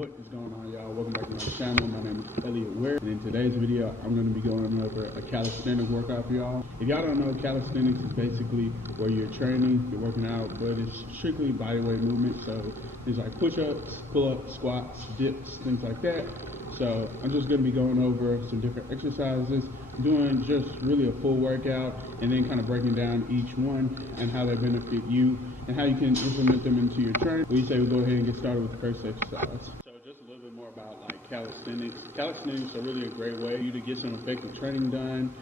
What is going on, y'all? Welcome back to my channel. My name is Elliot Ware, and in today's video I'm going to be going over a calisthenics workout for y'all. If y'all don't know, calisthenics is basically where you're training, you're working out, but it's strictly bodyweight movement. So there's like push-ups, pull-ups, squats, dips, things like that. So I'm just going to be going over some different exercises, doing just really a full workout, and then kind of breaking down each one and how they benefit you and how you can implement them into your training. We say we go ahead and get started with the first exercise. So just a little bit more about like calisthenics. Calisthenics are really a great way for you to get some effective training done.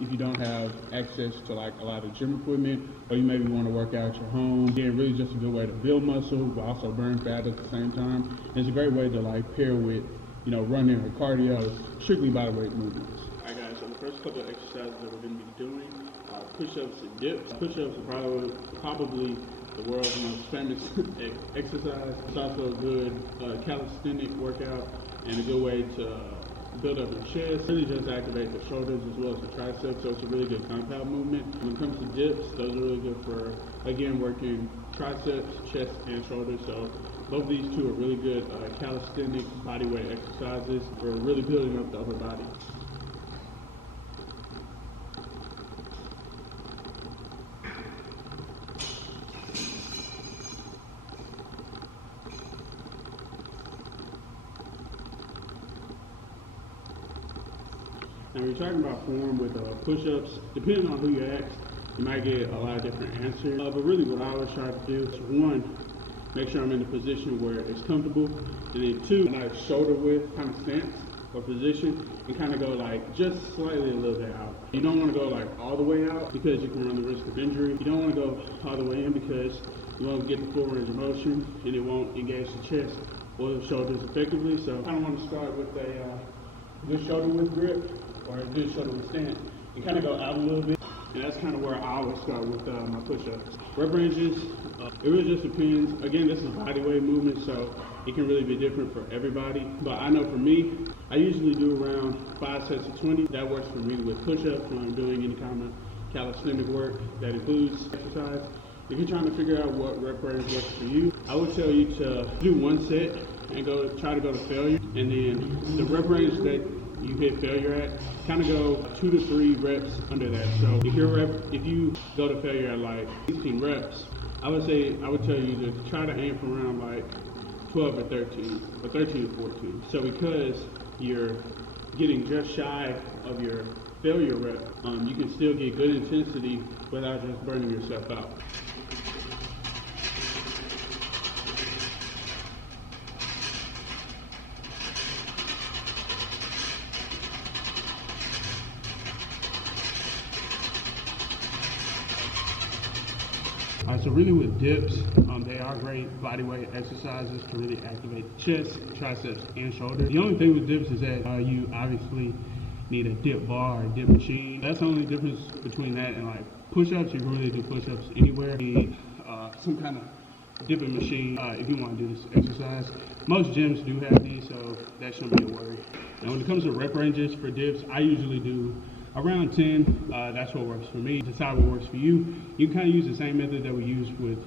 If you don't have access to like a lot of gym equipment, or you maybe want to work out at your home, again, really just a good way to build muscle but also burn fat at the same time. And it's a great way to like pair with, you know, running or cardio, strictly bodyweight movements. All right, guys, so the first couple of exercises that we're going to be doing are push-ups and dips. Push-ups are probably the world's most famous exercise. It's also a good calisthenic workout and a good way to build up your chest. Really just activate the shoulders as well as the triceps, so it's a really good compound movement. When it comes to dips, those are really good for, again, working triceps, chest, and shoulders. So both of these two are really good calisthenic bodyweight exercises for really building up the upper body. Now, when you're talking about form with push-ups, depending on who you ask, you might get a lot of different answers. But really what I always try to do is, one, make sure I'm in a position where it's comfortable, and then two, a nice shoulder width kind of stance or position, and kind of go like just slightly a little bit out. You don't want to go like all the way out because you can run the risk of injury. You don't want to go all the way in because you won't get the full range of motion and it won't engage the chest or the shoulders effectively. So I kind of want to start with a good shoulder width grip or a good shoulder width stance and kind of go out a little bit. And that's kind of where I always start with my push-ups. Rep ranges, it really just depends. Again, this is body weight movement, so it can really be different for everybody. But I know for me, I usually do around 5 sets of 20. That works for me with push-ups when I'm doing any kind of calisthenic work that includes exercise. If you're trying to figure out what rep range works for you, I would tell you to do one set and try to go to failure. And then the rep range that you hit failure at, kind of go 2 to 3 reps under that. So if you go to failure at like 16 reps, I would tell you to try to aim for around like 12 or 13 or 13 or 14. So because you're getting just shy of your failure rep, you can still get good intensity without just burning yourself out. So really with dips, they are great bodyweight exercises to really activate the chest, triceps, and shoulders. The only thing with dips is that you obviously need a dip bar or a dip machine. That's the only difference between that and like push-ups. You can really do push-ups anywhere. You need some kind of dipping machine if you want to do this exercise. Most gyms do have these, so that shouldn't be a worry. Now when it comes to rep ranges for dips, I usually do around 10, that's what works for me. Decide what works for you. You can kind of use the same method that we use with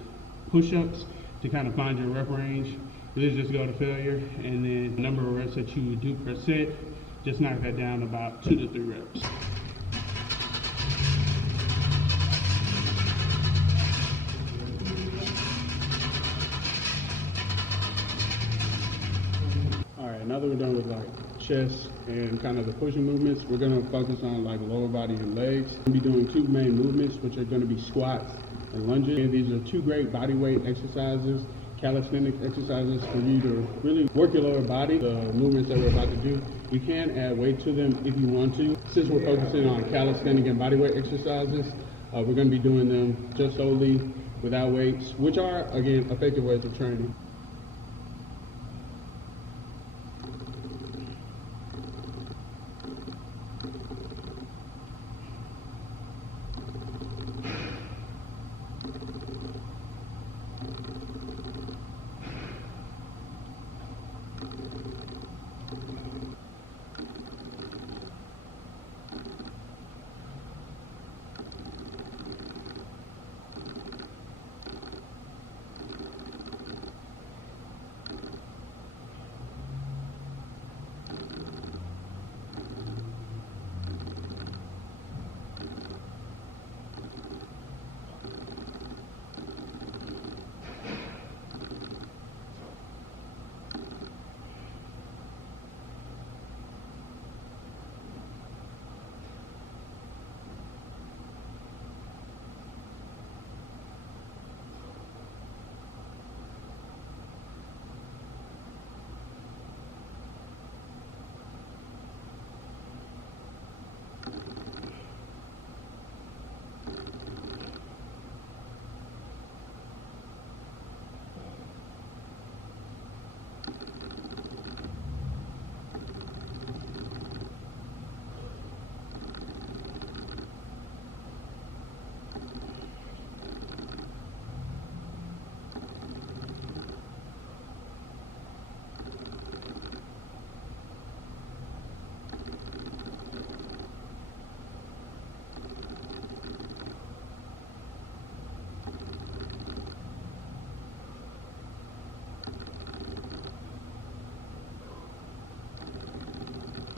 push-ups to kind of find your rep range. Really just go to failure, and then the number of reps that you do per set, just knock that down about 2 to 3 reps. All right, now that we're done with like chest and kind of the pushing movements, we're going to focus on like lower body and legs. We'll be doing 2 main movements, which are going to be squats and lunges. And these are 2 great body weight exercises, calisthenic exercises for you to really work your lower body. The movements that we're about to do, you can add weight to them if you want to. Since we're focusing on calisthenic and body weight exercises, we're going to be doing them just solely without weights, which are, again, effective ways of training.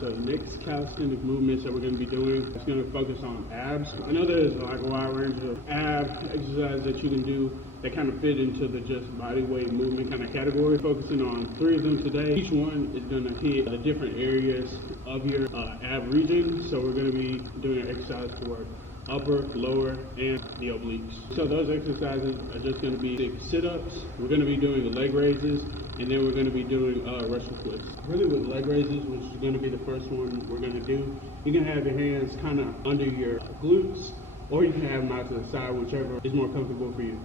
So the next calisthenic movements that we're going to be doing is going to focus on abs. I know there's like a wide range of ab exercises that you can do that kind of fit into the just body weight movement kind of category. Focusing on 3 of them today. Each one is going to hit the different areas of your ab region. So we're going to be doing an exercise to work upper, lower, and the obliques. So those exercises are just going to be 6 sit-ups. We're going to be doing the leg raises, and then we're going to be doing Russian twists. Really with leg raises, which is going to be the first one we're going to do, you can have your hands kind of under your glutes, or you can have them out to the side, whichever is more comfortable for you.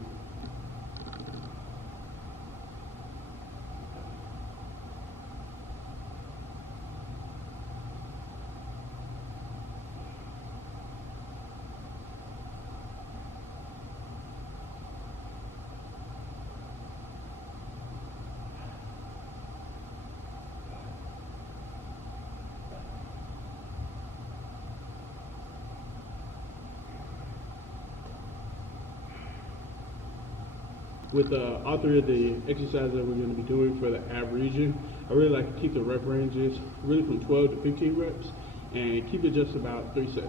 With all 3 of the exercises that we're going to be doing for the ab region, I really like to keep the rep ranges really from 12 to 15 reps and keep it just about 3 sets.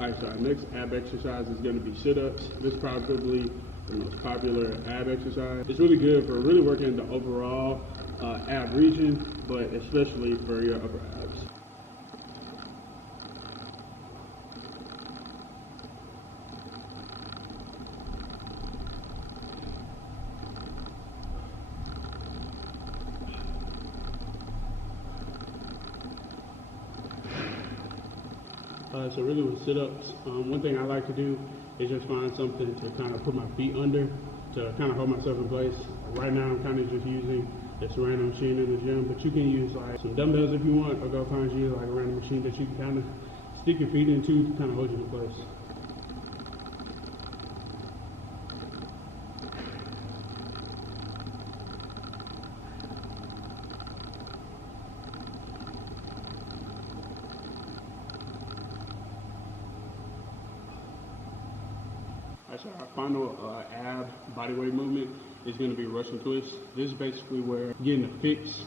Alright, so our next ab exercise is going to be sit-ups. This is probably the most popular ab exercise. It's really good for really working the overall ab region, but especially for your upper abs. So really with sit-ups, one thing I like to do is just find something to kind of put my feet under to kind of hold myself in place. Right now I'm kind of just using this random machine in the gym, but you can use like some dumbbells if you want, or go find you like a random machine that you can kind of stick your feet into to kind of hold you in place. So our final ab bodyweight movement is going to be Russian twist. This is basically where you're getting a fixed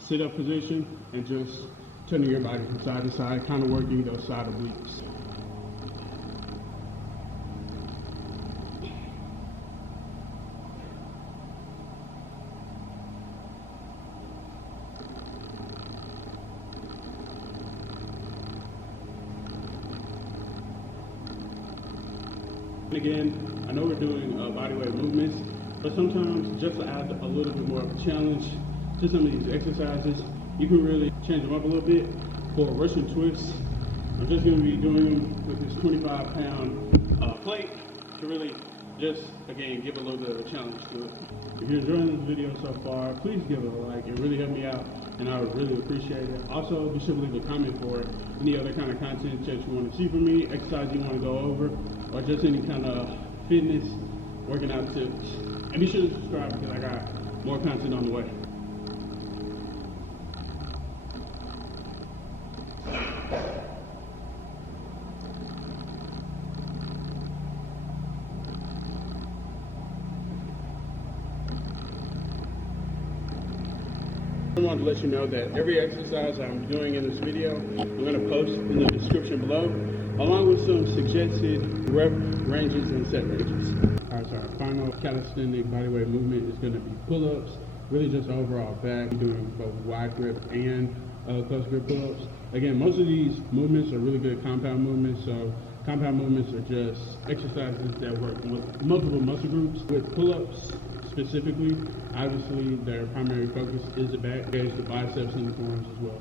sit-up position and just turning your body from side to side, kind of working those side obliques. Again, I know we're doing bodyweight movements, but sometimes just to add a little bit more of a challenge to some of these exercises, you can really change them up a little bit. For Russian twists, I'm just going to be doing them with this 25-pound plate to really just, again, give a little bit of a challenge to it. If you're enjoying this video so far, please give it a like. It really helped me out, and I would really appreciate it. Also, be sure to leave a comment for any other kind of content that you want to see from me, exercise you want to go over, or just any kind of fitness, working out tips. And be sure to subscribe because I got more content on the way. I wanted to let you know that every exercise I'm doing in this video, I'm going to post in the description below, along with some suggested rep ranges and set ranges. Alright, so our final calisthenic bodyweight movement is going to be pull-ups, really just overall back, doing both wide grip and close grip pull-ups. Again, most of these movements are really good compound movements, so compound movements are just exercises that work with multiple muscle groups. With pull-ups specifically, obviously their primary focus is the back, engage the biceps and the forearms as well.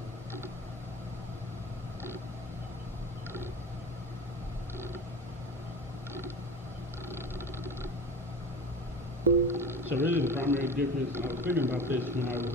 So really the primary difference, and I was thinking about this when I was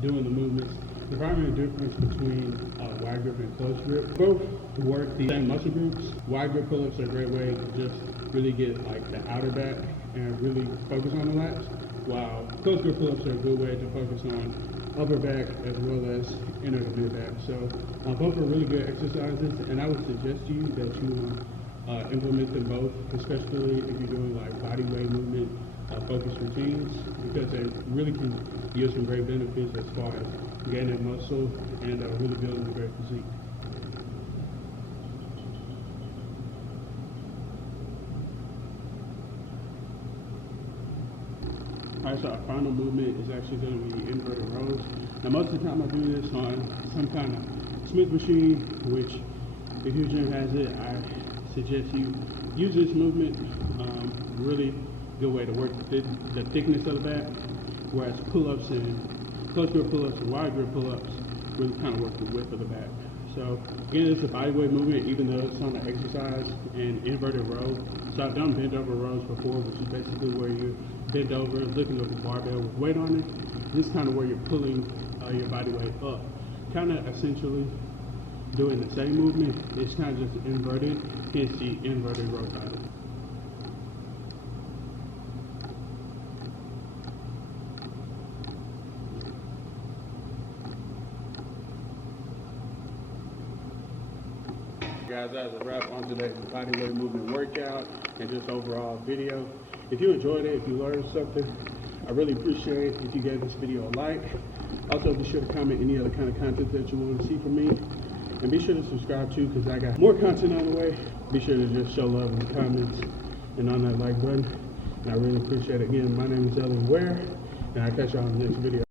doing the movements, The primary difference between wide grip and close grip, both work the same muscle groups. Wide grip pull-ups are a great way to just really get like the outer back and really focus on the lats, while close grip pull-ups are a good way to focus on upper back as well as inner to mid back. So both are really good exercises, and I would suggest to you that you implement them both, especially if you're doing like body weight movement focused routines, because they really can yield some great benefits as far as gaining muscle and really building a great physique. Alright, so our final movement is actually going to be inverted rows. Now most of the time I do this on some kind of Smith machine, which if your gym has it, I suggest you use this movement. Really good way to work the thickness of the back, whereas pull-ups and close grip pull-ups and wide grip pull-ups really kind of work the width of the back. So again, it's a bodyweight movement, even though it's on the exercise and inverted row. So I've done bent over rows before, which is basically where you bend over, lifting up a barbell with weight on it. This is kind of where you're pulling your body weight up, kind of essentially doing the same movement. It's kind of just inverted, hence the inverted row title. Guys, that's a wrap on today's bodyweight movement workout and just overall video. If you enjoyed it, if you learned something, I really appreciate if you gave this video a like. Also, be sure to comment any other kind of content that you want to see from me. And be sure to subscribe too, because I got more content on the way. Be sure to just show love in the comments and on that like button. And I really appreciate it. Again, my name is Ellen Ware, and I'll catch y'all in the next video.